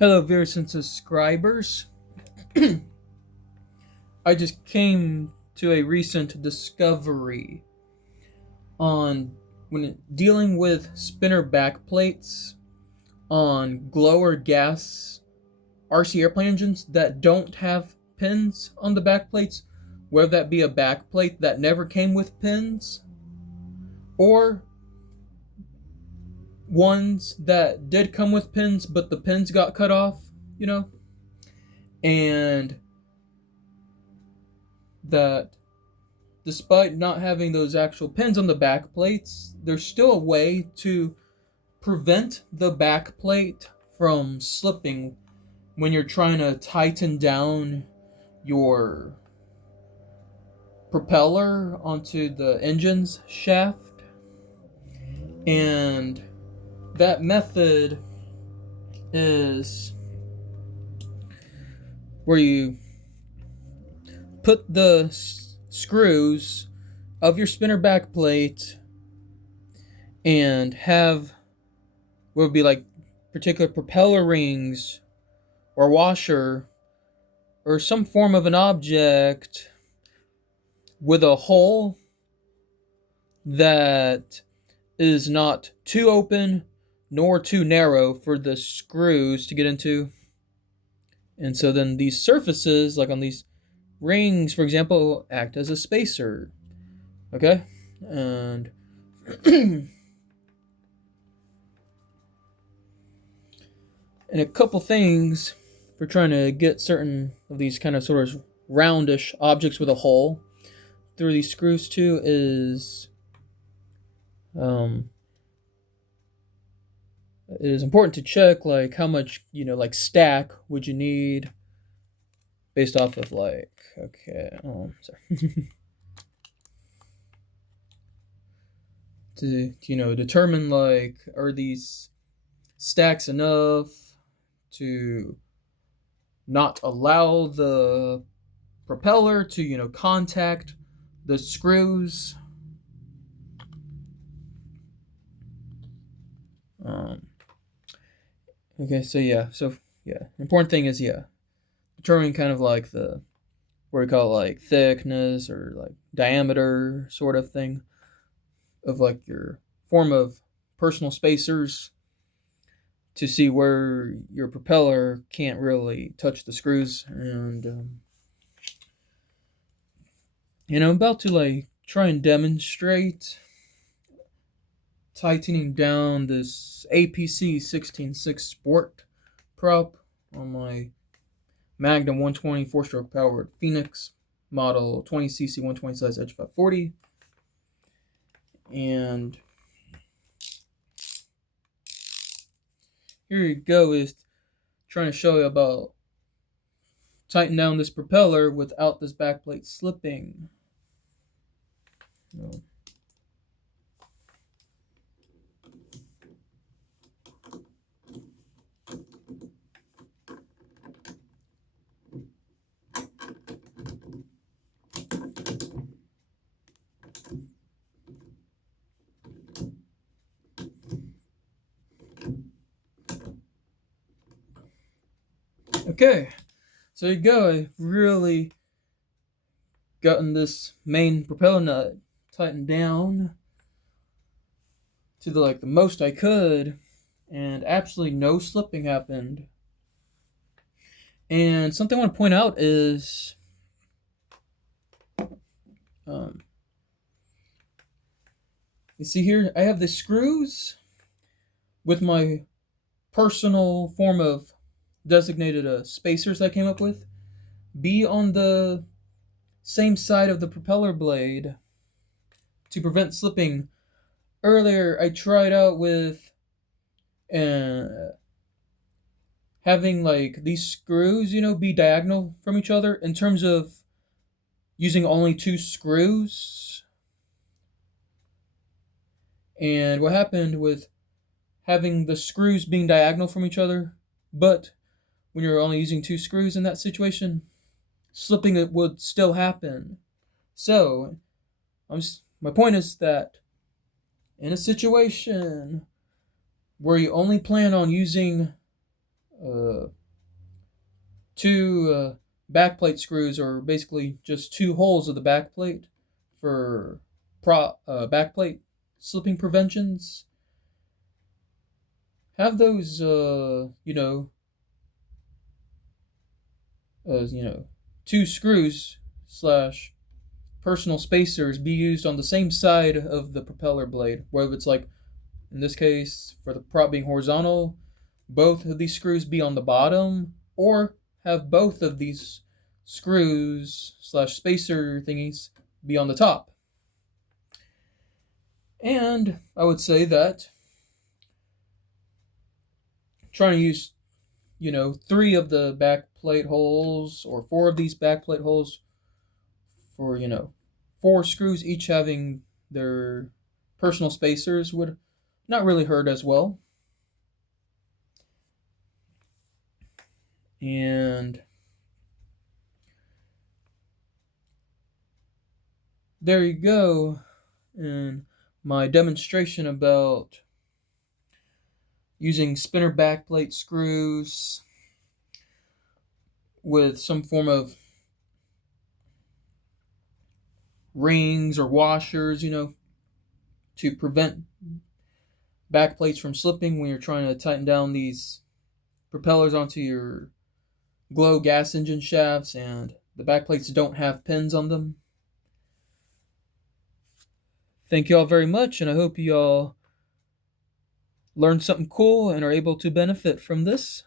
Hello, viewers and subscribers. I just came to a recent discovery on when dealing with spinner backplates on glow or gas RC airplane engines that don't have pins on the backplates, whether that be a backplate that never came with pins or ones that did come with pins but the pins got cut off, you know, and that despite not having those actual pins on the back plates, there's still a way to prevent the back plate from slipping when you're trying to tighten down your propeller onto the engine's shaft. And that method is where you put the screws of your spinner back plate and have what would be like particular propeller rings or washer or some form of an object with a hole that is not too open nor too narrow for the screws to get into. And so then these surfaces, like on these rings, for example, act as a spacer. Okay? And and a couple things for trying to get certain of these kind of sort of roundish objects with a hole through these screws too is it is important to check like how much, like stack would you need based off of like, okay, sorry. To, determine like, are these stacks enough to not allow the propeller to, contact the screws. Okay, so important thing is determining kind of like the what we call like thickness or like diameter sort of thing of like your form of personal spacers to see where your propeller can't really touch the screws. And I'm about to like try and demonstrate tightening down this APC 16.6 Sport prop on my Magnum 120 4-stroke powered Phoenix model 20cc 120 size Edge 540. And here you go, is trying to show you about tighten down this propeller without this backplate slipping. Okay, so there you go. I've really gotten this main propeller nut tightened down to the most I could, and absolutely no slipping happened. And something I want to point out is you see here, I have the screws with my personal form of designated spacers I came up with be on the same side of the propeller blade to prevent slipping. Earlier, I tried out with having like these screws, be diagonal from each other in terms of using only two screws. And what happened with having the screws being diagonal from each other, but when you're only using two screws in that situation, slipping it would still happen. So, my point is that in a situation where you only plan on using uh, two backplate screws are basically just two holes of the backplate for backplate slipping preventions. Have those, two screws slash personal spacers be used on the same side of the propeller blade, whether it's like in this case for the prop being horizontal, both of these screws be on the bottom, or have both of these screws slash spacer thingies be on the top. And I would say that trying to use, three of the back plate holes or four of these back plate holes for, four screws each having their personal spacers would not really hurt as well. And there you go. And my demonstration about using spinner backplate screws with some form of rings or washers, to prevent backplates from slipping when you're trying to tighten down these propellers onto your glow gas engine shafts and the backplates don't have pins on them. Thank you all very much, and I hope you all learned something cool and are able to benefit from this.